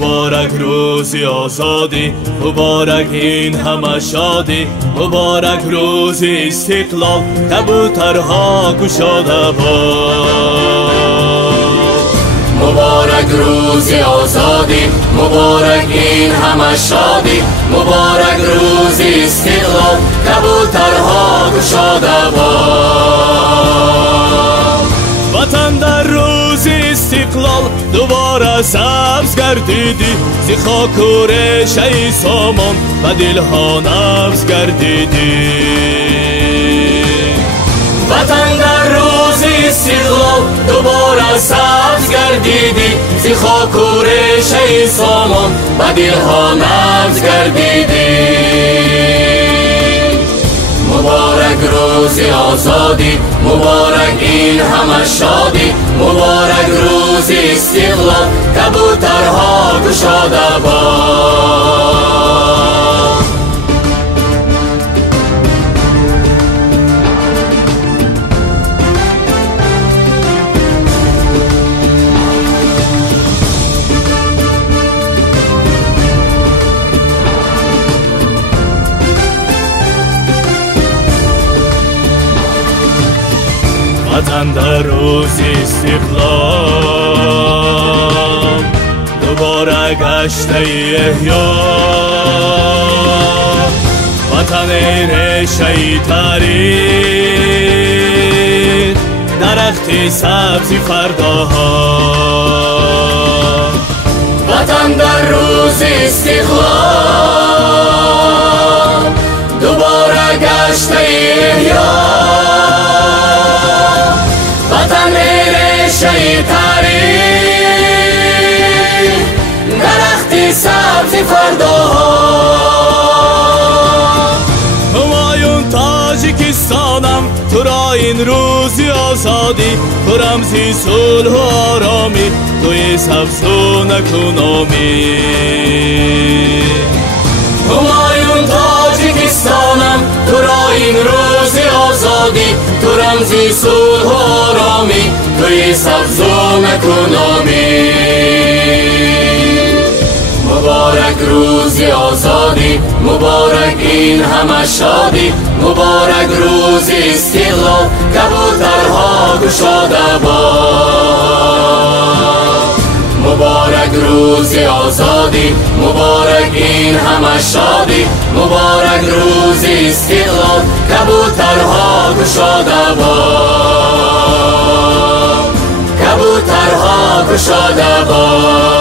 مبارک روزی آزادی، مبارک این همه شادی، مبارک روزی استقلال، کبوترها گشاده باد. مبارک روزی آزادی، مبارک این همه شادی، مبارک روزی استقلال، کبوترها گشاده باد. وطن در روز استقلال دوباره سبز گردیدی، ز خاک و ریشه سامان به دلها نبض گردیدی. وطن در روز استقلال دوباره سبز گردیدی، ز خاک و ریشه سامان به دلها نبض گردیدی. مبارک روز آزادی، مبارک این همه شادی، مبارک روز استقلال، کبوترها گشاده باد. وطن در روز استقلال دوباره گشته احیا، وطن ریشه تاریخ، درخت سبز فرداها. وطن در روز استقلال دوباره گشته احیا، وطن ریشه تاریخ، درخت سبز فرداها. همایون تاجیکستانم تو را این روزی آزادی، تو رمزی صلح و آرامی، توی سبز و نکنامی. همایون تاجیکستانم تو را این روزی آزادی، تو رمزی صلح و آرامی، توی سبز و نکنامی. مبارک روزی آزادی، مبارک این همه شادی، مبارک روزی استقلال، کبوترها گشاده باد. مبارک روزی آزادی، مبارک این همه شادی، مبارک روزی استقلال، کبوترها گشاده باد. کبوترها گشاده باد.